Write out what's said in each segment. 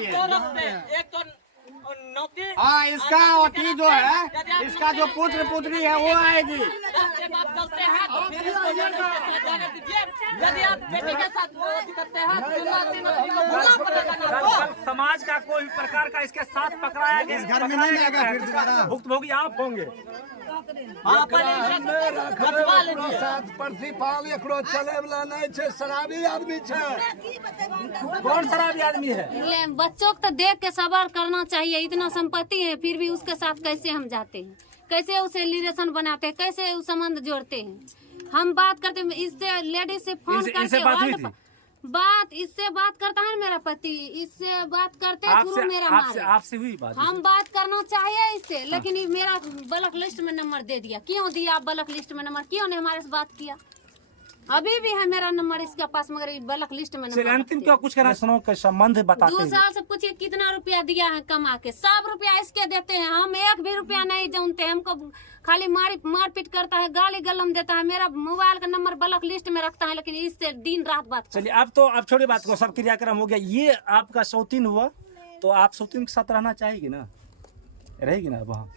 एक तो नौकरी। हाँ, इसका वोटी जो है, इसका जो पुत्र पुत्री है वो आएगी। बात चलते हैं तो फिर इसको जाने दीजिए। यदि आप बेटी के साथ करते हैं तो समाज का कोई प्रकार का इसके साथ पकड़ाया गया, इस घर में नहीं आएगा फिर दोबारा। भुक्तभोगी आप होंगे। हाँ, प्रतिपाल एकरो चले वाला नहीं छे, शराबी आदमी छे। कौन शराबी आदमी है? ये बच्चों को तो देख के सबर करना चाहिए। इतना संपत्ति है फिर भी उसके साथ कैसे हम जाते हैं, कैसे उसे रिलेशन बनाते हैं, कैसे उस संबंध जोड़ते हैं। हम बात करते हैं इससे, लेडीज से फोन करते बात इससे बात करता है मेरा पति, इससे बात करते थ्रू मेरा आपसे हुई बात? हम बात करना चाहिए इससे, लेकिन ये मेरा ब्लॉक लिस्ट में नंबर दे दिया। क्यों दिया ब्लॉक लिस्ट में नंबर? क्यों नहीं हमारे से बात किया? अभी भी है मेरा नंबर इसके पास, मगर ब्लॉक लिस्ट में नंबर। अंतिम क्या कुछ करना सुनो का संबंध बताते 2 साल से पूछिए कितना रुपया दिया है कमा के, सब रुपया इसके देते हैं। हम एक भी रुपया नहीं जानते। हमको खाली मारपीट करता है, गाली गलम देता है। मेरा मोबाइल का नंबर ब्लॉक लिस्ट में रखता है, लेकिन इससे दिन रात बात। चलिए अब छोड़ी बात को, सब क्रियाक्रम हो गया। ये आपका सौतीन हुआ तो आप सौतीन के साथ रहना चाहेगी ना? रहेगी ना? वहाँ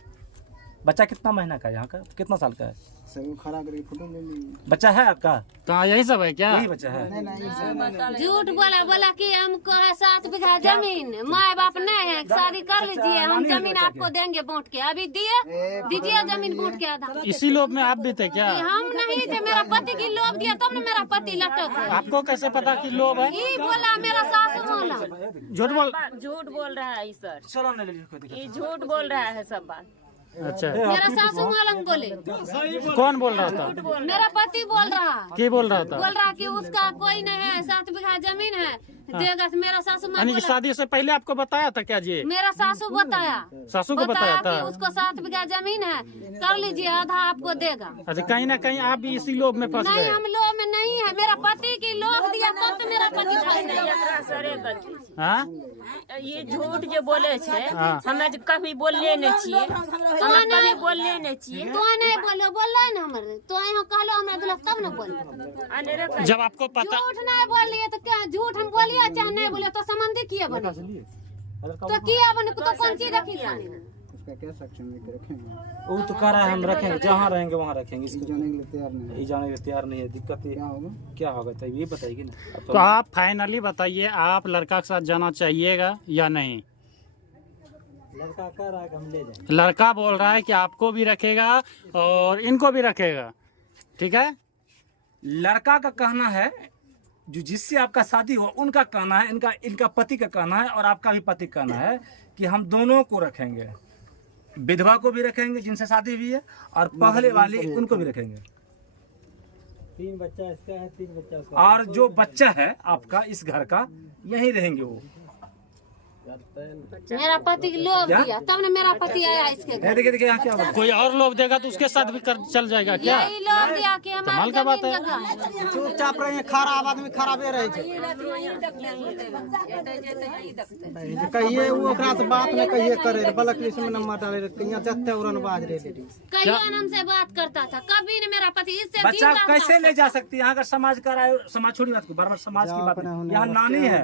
बच्चा कितना महीना का है? यहाँ का कितना साल का है? खड़ा करके फोटो ले लीजिए। बच्चा है आपका? कहाँ यही सब है क्या? यही बच्चा है। झूठ बोला कि हमको है 7 बीघा जमीन, माँ बाप नहीं है, शादी कर लीजिए, हम जमीन आपको देंगे बांट के। अभी दीजिए जमीन बांट के आधा। इसी लोभ में आप भी थे क्या? हम नहीं थे, मेरा पति की लोभ दिया तब न मेरा पति लटक है। आपको कैसे पता कि लोभ है? ये बोला मेरा सासू बोला। झूठ बोल रहा है सर, चलो नहीं, ये झूठ बोल रहा है सब बात। अच्छा, मेरा सासू मालूम बोले। कौन बोल रहा था? मेरा पति बोल रहा। क्या बोल रहा था? बोल रहा कि उसका कोई नहीं है, 7 बीघा जमीन है, देगा। मेरा सासू माँ यानी कि शादी से पहले आपको बताया था क्या जी? मेरा सासू बताया, सासू को बताया था कि उसको 7 बीघा जमीन है, कर लीजिए, आधा आपको देगा। अच्छा, कहीं ना कहीं आप भी इसी लोभ में फंस नहीं, गए। हम लोभ में नहीं है। मेरा पति की लोभ दिया तब तो मेरा पति फंस गया। हाँ, ये झूठ जो बोले छे, हमें कभी बोलले नहीं छिए, हमें कभी बोलले नहीं छिए। तो नहीं बोलो, बोल ना हमारे तो यहाँ कहलो हमरा दुल्हा तब न बोल। जब आपको पता झूठ नहीं बोलिए तो क्या झूठ हम बोलिए चाहे नहीं बोलिए तो संबंधी किए बने तो किया बने तो कौन चीज रखी खाने में? उसका क्या सेक्शन में रखेंगे? वो तो कह रहा है हम रखेंगे, जहाँ रहेंगे वहाँ रखेंगे। इसको जाने के लिए तैयार नहीं है। ये जाने के तैयार नहीं है। दिक्कत क्या होगा तो ये बताइए ना। तो आप फाइनली बताइए, आप लड़का के साथ जाना चाहिएगा या नहीं? लड़का कह रहा है कि हम ले जाएंगे। लड़का बोल रहा है कि आपको भी रखेगा और इनको भी रखेगा, ठीक है? लड़का का कहना है, जो जिससे आपका शादी हो उनका कहना है, इनका पति का कहना है और आपका भी पति का कहना है कि हम दोनों को रखेंगे। विधवा को भी रखेंगे जिनसे शादी हुई है, और पहले वाले उनको भी रखेंगे। 3 बच्चा इसका है, 3 बच्चा उसका। और जो बच्चा है आपका इस घर का, यहीं रहेंगे वो। मेरा पति लोभ दिया तब न मेरा पति आया इसके घर। देखिए यहाँ क्या होगा। कोई और लोभ देगा तो उसके साथ भी चल जाएगा क्या? यही लोभ दिया कि कमाल का बात है। चुपचाप रहिए, खराब आदमी खराबे रहे छे। कहिए वो ओकरा से बात नहीं कहिए करे, ब्लॉक लिस्ट में नंबर डाले कहिया जत्ते उड़न बाज रे। कहियो हमसे बात करता था, कभी न मेरा पति इससे बच्चा कैसे ले जा सकती है? यहाँ का समाज का राय, समाज छोड़ी बात को, बार समाज की बात नहीं। यहाँ नानी है,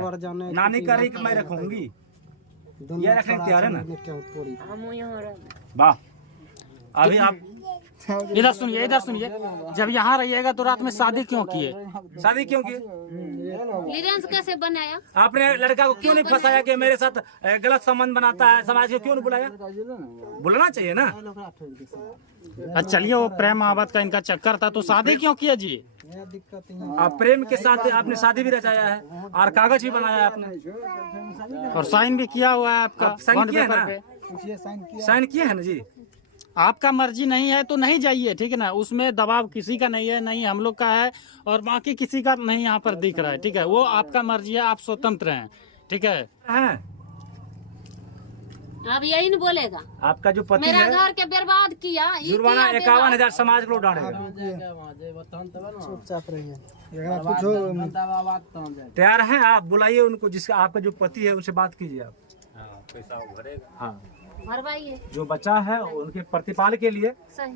नानी कह रही कि मैं रखूंगी, ये रखने को तैयार है ना? हम यहाँ रह। वाह, अभी आप इधर सुनिए, इधर सुनिए। जब यहाँ रहिएगा तो रात में शादी क्यों किए? शादी क्यों की? लीरेंस कैसे बनाया? आपने लड़का को क्यों नहीं फंसाया कि मेरे साथ गलत संबंध बनाता है? समाज को क्यों नहीं बुलाया? बुलाना चाहिए ना। अच्छा चलिए, वो प्रेम मोहब्बत का इनका चक्कर था तो शादी क्यों किया जी? आप प्रेम के साथ आपने शादी भी रचाया है और कागज भी बनाया है आपने, और साइन भी किया हुआ है आपका। साइन किया है ना? साइन किया है ना जी। आपका मर्जी नहीं है तो नहीं जाइए, ठीक है ना? उसमें दबाव किसी का नहीं है, नहीं हम लोग का है और बाकी किसी का नहीं यहाँ पर दिख रहा है, ठीक है? वो आपका मर्जी है, आप स्वतंत्र हैं, ठीक है? अब यही न बोलेगा। आपका जो पति मेरा है, घर के बर्बाद किया, जुर्माना 51,000 समाज को डालेगा। चुपचाप रहिए। तैयार हैं आप? बुलाइए उनको, जिसका आपका जो पति है उनसे बात कीजिए आप। पैसा वो भरेगा। हाँ भरवाइए। जो बच्चा है उनके प्रतिपाल के लिए सही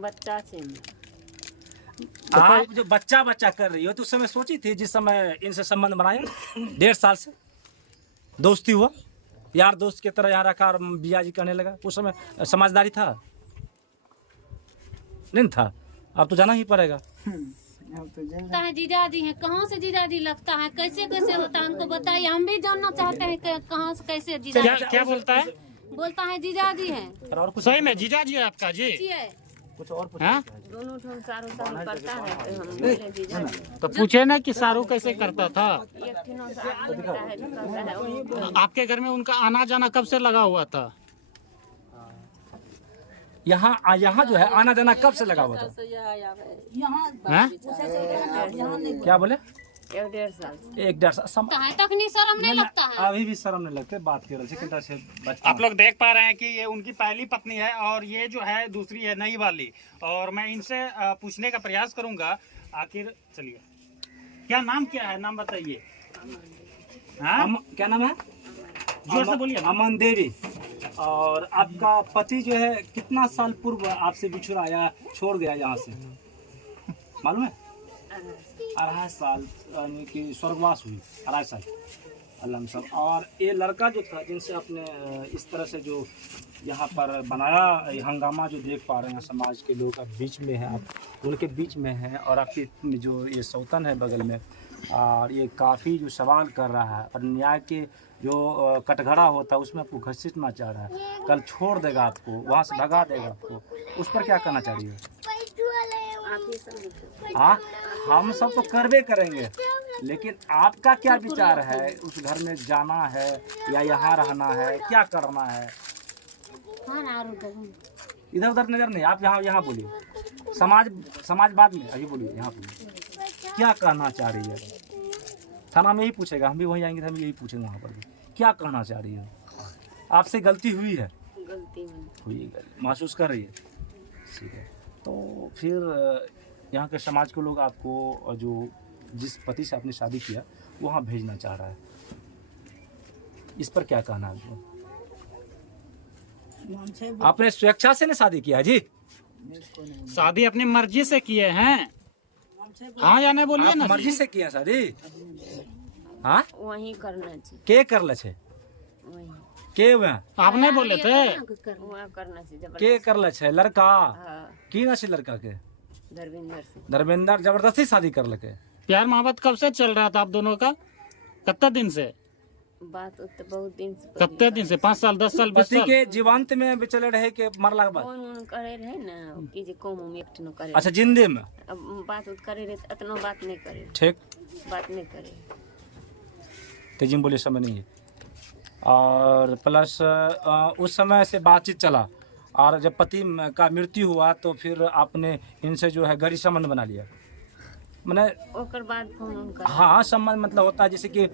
बच्चा से आप जो बच्चा बच्चा कर रही हो तो उस समय सोची थी जिस समय इनसे संबंध बनाया 1.5 साल से दोस्ती हुआ, यार दोस्त की तरह यहाँ रखा और बिया जी कहने लगा, उस समय समझदारी था नहीं था? अब तो जाना ही पड़ेगा। लगता है जीजा जी हैं, कहाँ से जीजा जी लगता है, कैसे कैसे होता है हमको बताइए, हम भी जानना चाहते हैं कि कहाँ से कैसे जीजा क्या जी। क्या बोलता है? बोलता है जीजा जी हैं। और कुछ सही में जीजा जी है आपका जी? जी है। कुछ और कुछ हाँ? दोनों ठन सारू सारू करता है तो हम बोले जीजा जी। तो पूछे ना कि सारू कैसे करता था? एक ठिनों से आदमी होता है जो करता है वो आपके घर में उनका आना जाना कब से लगा हुआ था? यहाँ जो है आना जाना कब से लगा हुआ था? हैं? क्या बोले? 1.5 साल से। 1.5 साल। कहाँ तक नहीं शर्म नहीं लगता है। अभी भी शर्म नहीं लगते, बात कर रहे से बच्चा। आप लोग देख पा रहे हैं कि ये उनकी पहली पत्नी है और ये जो है दूसरी है नई वाली, और मैं इनसे पूछने का प्रयास करूंगा आखिर। चलिए, क्या नाम क्या है, नाम बताइए। हाँ? क्या नाम है? जोर से बोलिए। अमन देवी। और आपका पति जो है कितना साल पूर्व आपसे बिछुड़ा या छोड़ गया यहाँ से, मालूम है? 2.5 साल यानी कि स्वर्गवास हुई, 2.5 साल अल्लाह सब। और ये लड़का जो था जिनसे आपने इस तरह से जो यहाँ पर बनाया हंगामा जो देख पा रहे हैं समाज के लोग आप बीच में हैं, आप उनके बीच में हैं, और आपकी जो ये सौतन है बगल में, और ये काफ़ी जो सवाल कर रहा है और न्याय के जो कटघरा होता है उसमें आपको घसीटना चाह रहा है, कल छोड़ देगा आपको, वहाँ से भगा देगा आपको, उस पर क्या करना चाह रही है? हाँ, हम सब तो करबे करेंगे, लेकिन आपका क्या विचार है? उस घर में जाना है या यहाँ रहना है, क्या करना है? इधर उधर नजर नहीं, आप यहाँ बोलिए। समाज बाद में अभी बोलिए, यहाँ बोलिए क्या कहना चाह रही है। थाना में ही पूछेगा, हम भी वहीं आएंगे तो हम यही पूछेंगे वहाँ पर भी क्या कहना चाह रही है। आपसे गलती हुई है, गलती हुई महसूस कर रही है, ठीक है। तो फिर यहाँ के समाज के लोग आपको जो जिस पति से आपने शादी किया वहाँ भेजना चाह रहा है, इस पर क्या कहना है आपको? आपने स्वेच्छा से ना शादी किया जी? शादी अपनी मर्जी से किए हैं। हाँ या नहीं बोलिए ना। मर्जी से किया शादी? हाँ, वही करना चाहिए, के कर ले छे? वही के वहाँ आपने बोले थे वहाँ करना चाहिए। के कर ले छे? लड़का हाँ, की ना छे लड़का के? धर्मेंद्र से। धर्मेंद्र जबरदस्ती शादी कर लके। प्यार मोहब्बत कब से चल रहा था आप दोनों का? कितना दिन से? बात तो बहुत दिन से कितने दिन से? 5 साल, 10 साल, 20 पति साल? के जीवंत में भी चले रहे के मरला के बाद? फोन उन करे रहे ना कि जे कम हम एक ठनो करे। अच्छा, जिंदे में? अब बात उत करे रहे तो इतना बात नहीं करे, ठीक, बात नहीं करे। तेजी में बोले समय नहीं है। और प्लस उस समय से बातचीत चला, और जब पति का मृत्यु हुआ तो फिर आपने इनसे जो है गरी संबंध बना लिया, मैंने ओकर बाद फोन उन करे। हाँ संबंध मतलब होता है जैसे कि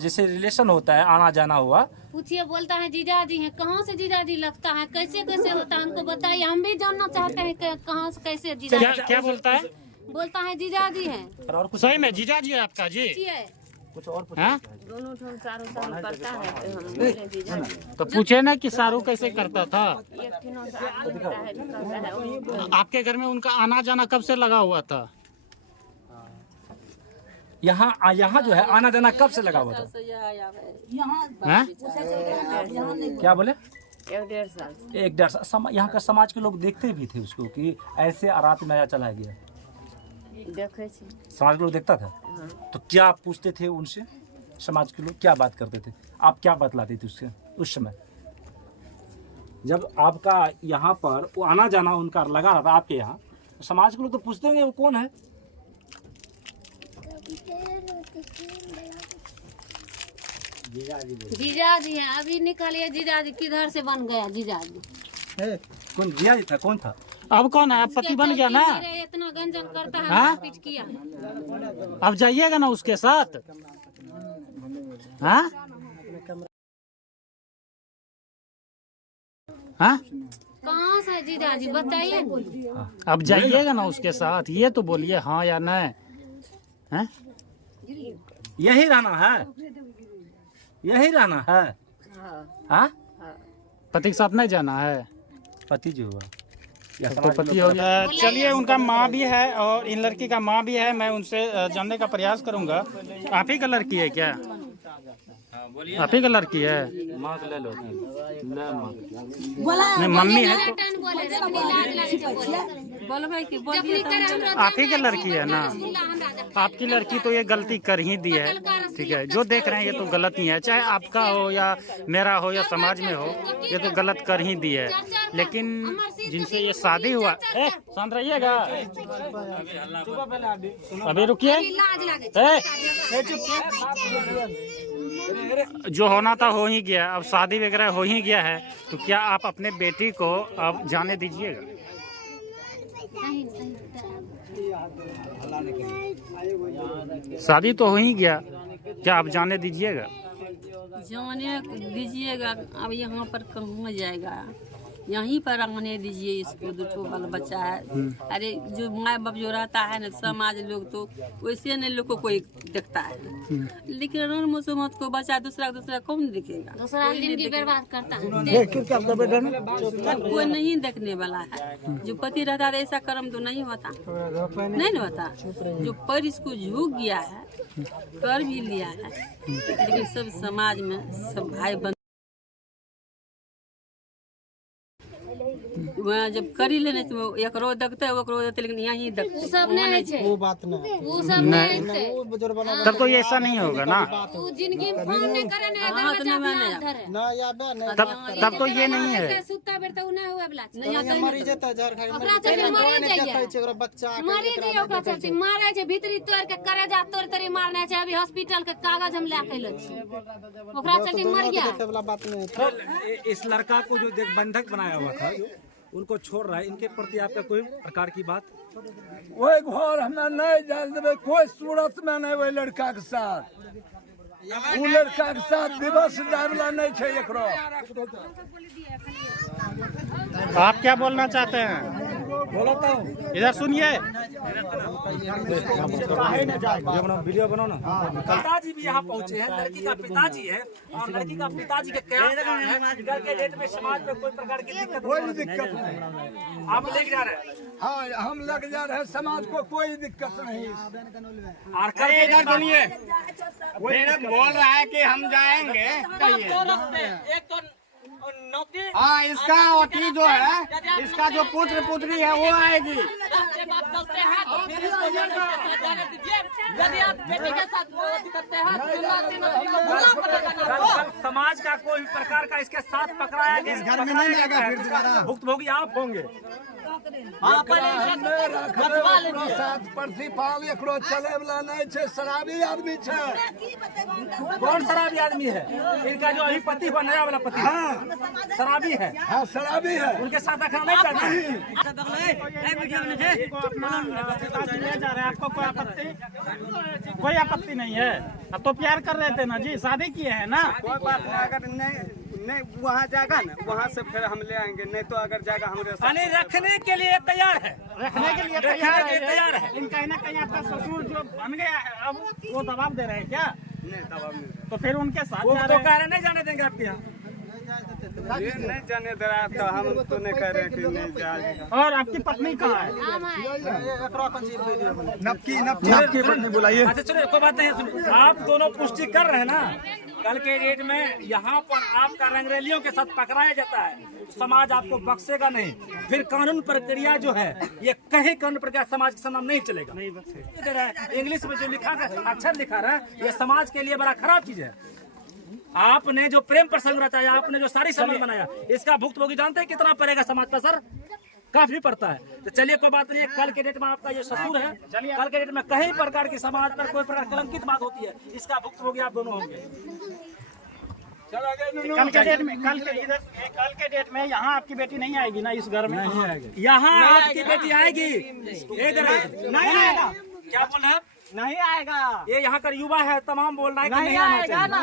जैसे रिलेशन होता है, आना जाना हुआ। पूछिए, बोलता है जीजा जी हैं, कहाँ से जीजा जी लगता है, कैसे कैसे होता है हमको बताइए, हम भी जानना चाहते हैं कि कहाँ से कैसे जीजा क्या जी। क्या बोलता है? बोलता है जीजा जी हैं। और कुछ सही में जीजा जी है आपका जी? जी है। कुछ और पूछ। हाँ? दोनों ठन सारू सारू करता है तो हम बोले जीजा जी। तो पूछे ना कि सारू कैसे करता था? एक ठनो से आदमी होता है जो करता है वो आपके घर में उनका आना जाना कब से लगा हुआ था? यहाँ जो है आना जाना कब से लगा हुआ था? हैं? क्या बोले? 1.5 साल से। 1.5 साल। यहाँ का समाज के लोग देखते भी थे उसको कि ऐसे रात में नया चला गया, देखे छी। समाज के लोग देखता था। हाँ। तो क्या आप पूछते थे उनसे? समाज के लोग क्या बात करते थे, आप क्या बतलाते थे उससे उस समय जब आपका यहाँ पर वो आना जाना उनका लगा रहा था आपके यहाँ? तो समाज के लोग तो पूछते होंगे वो कौन है? जीजा जी हैं, अभी निकालिए जीजा जी किधर से बन गया जीजा जी। कौन जिया जी था? कौन था? अब कौन है? अब पति बन गया ना? इतना गंजन करता है, हाँ? मारपीट किया है। अब जाइएगा ना उसके साथ? हाँ? हाँ? कहाँ से जीजा जी बताइए। अब जाइएगा ना उसके साथ? ये तो बोलिए हाँ या नहीं। हैं? यही रहना है, यही रहना है। हाँ, हाँ, हाँ। पति के साथ नहीं जाना है? पति जो हुआ तो पति हो गया। चलिए, उनका माँ भी है और इन लड़की का माँ भी है, मैं उनसे जानने का प्रयास करूंगा। आप ही का लड़की है क्या? आप ही का लड़की है? नहीं, मम्मी है। आप ही की लड़की है ना? आपकी लड़की तो ये गलती कर ही दी है, ठीक है। जो देख रहे हैं ये तो गलत ही है, चाहे आपका हो या मेरा हो या समाज में हो, ये तो गलत कर ही दी है। लेकिन जिनसे ये शादी हुआ, शांत रहिएगा, अभी रुकिए, जो होना था हो ही गया, अब शादी वगैरह हो ही गया है, तो क्या आप अपने बेटी को अब जाने दीजिएगा? शादी तो हो ही गया, क्या आप जाने दीजिएगा? जाने दीजिएगा, अब यहाँ पर कहाँ जाएगा, यहीं पर आने दीजिए इसको। दो बाल बच्चा है, अरे जो माँ बाप जो रहता है ना, समाज लोग तो वैसे नहीं लोग को कोई देखता है, लेकिन रंग मुसलमान को बच्चा दूसरा कौन देखेगा? दूसरा जिंदगी बर्बाद करता है, कोई नहीं देखने वाला है। जो पति रहता है ऐसा कर्म तो नहीं होता, नहीं होता। जो पर इसको झुक गया है, कर भी लिया है, लेकिन सब समाज में सब भाई बंद जब करी लेने एक रो देखते है, लेकिन यही देखते सब नहीं, वो बात नहीं, वो सब नहीं, वो बुजुर्ग वाला तब तो ये ऐसा नहीं होगा ना। वो जिंदगी फोन नहीं करे ना या बे नहीं, तब तो ये नहीं है। सुता बेटा उना हुआ बला नहीं मरी जेता जार खाई ओकरा चलते मारे जाइए, ओकरा बच्चा मारे जाइए, ओकरा चलते मारे छै, भीतरी तोड़ के करे जा तोड़ तोड़ी मारने छै। अभी हॉस्पिटल के कागज हम लेके लो छी, ओकरा चलते मर गया। देखे वाला बात नहीं है। इस लड़का को जो बंधक बनाया हुआ था, उनको छोड़ रहा है, इनके प्रति आपका कोई प्रकार की बात? वही घर हमें नहीं जान देवे, कोई सूरत में नहीं। वही लड़का के साथ, वो लड़का के साथ दिवस जावला नहीं छे एकरो। आप क्या बोलना चाहते हैं? बोलता हूँ, इधर सुनिए। वीडियो बनाओ ना। पिताजी भी यहाँ पहुँचे हैं, लड़की का पिताजी है, और लड़की का पिताजी के क्या है, कल के डेट में समाज में कोई प्रकार की दिक्कत कोई दिक्कत नहीं, आप लेके जा रहे हैं। हाँ हम लग जा रहे हैं, समाज को कोई दिक्कत नहीं। और कल के डेट सुनिए, बोल रहा है कि हम जाएंगे, एक तो नौकरी, हाँ इसका वकील जो है, इसका जो पुत्र पुत्री है वो आएगी। ये बात करते हैं तो फिर इसको लड़की के साथ जाने दीजिए। यदि आप बेटी के साथ करते हैं तो बुरा पड़ेगा। कल समाज का कोई प्रकार का इसके साथ पकड़ाया गया, घर में नहीं आएगा, भुक्तभोगी आप होंगे। प्रतिपाल एकरो चले वाला नहीं छे, शराबी आदमी छे। कौन शराबी आदमी है? इनका जो अभी पति हुआ, नया वाला पति, हाँ शराबी है। हाँ शराबी है, उनके साथ रखना नहीं करना। आपको कोई आपत्ति? कोई आपत्ति नहीं है। अब तो प्यार कर रहे थे ना जी, शादी किए हैं ना। कोई बात नहीं, अगर नहीं वहाँ जाएगा ना, वहाँ से फिर हम ले आएंगे, नहीं तो अगर जाएगा हमारे यानी रखने के लिए तैयार है, रखने के लिए तैयार है। इन कहीं ना कहीं आपका ससुर जो बन गया है, अब वो दबाव दे रहे हैं क्या? नहीं दबाव नहीं, तो फिर उनके साथ वो तो कह रहे नहीं जाने देंगे आपके यहाँ। ये नहीं जाने दे रहा है, तो हम तो नहीं कह रहे हैं कि नहीं जाएगा। और आपकी पत्नी कहाँ है? नपकी पत्नी बुलाइए। अच्छा चलो, कोई बात नहीं, सुनिए, आप दोनों पुष्टि कर रहे हैं ना, कल के डेट में यहाँ पर आपका रंगरेलियों के साथ पकड़ाया जाता है, समाज आपको बख्शेगा नहीं। फिर कानून प्रक्रिया जो है, ये कहीं कानून प्रक्रिया समाज के सामने नहीं चलेगा। इंग्लिश में जो लिखा है, अक्षर लिखा रहा है, ये समाज के लिए बड़ा खराब चीज है। आपने जो प्रेम प्रसंग रचाया, आपने जो सारी समझ बनाया, इसका भुक्तभोगी जानते हैं कितना पड़ेगा समाज पर? सर काफी पड़ता है। तो चलिए कोई बात नहीं है, कल के डेट में आपका ये ससुर है, कल के डेट में कहीं प्रकार की समाज पर कोई प्रकार कलंकित बात होती है, इसका भुक्तभोगी आप दोनों होंगे। कल के डेट में यहाँ आपकी बेटी नहीं आएगी ना, इस घर में नहीं आएगी। यहाँ आपकी बेटी आएगी, नहीं आएगा। क्या बोल रहे हैं? नहीं आएगा। ये यहाँ का युवा है, तमाम बोल रहा है कि नहीं आएगा ना।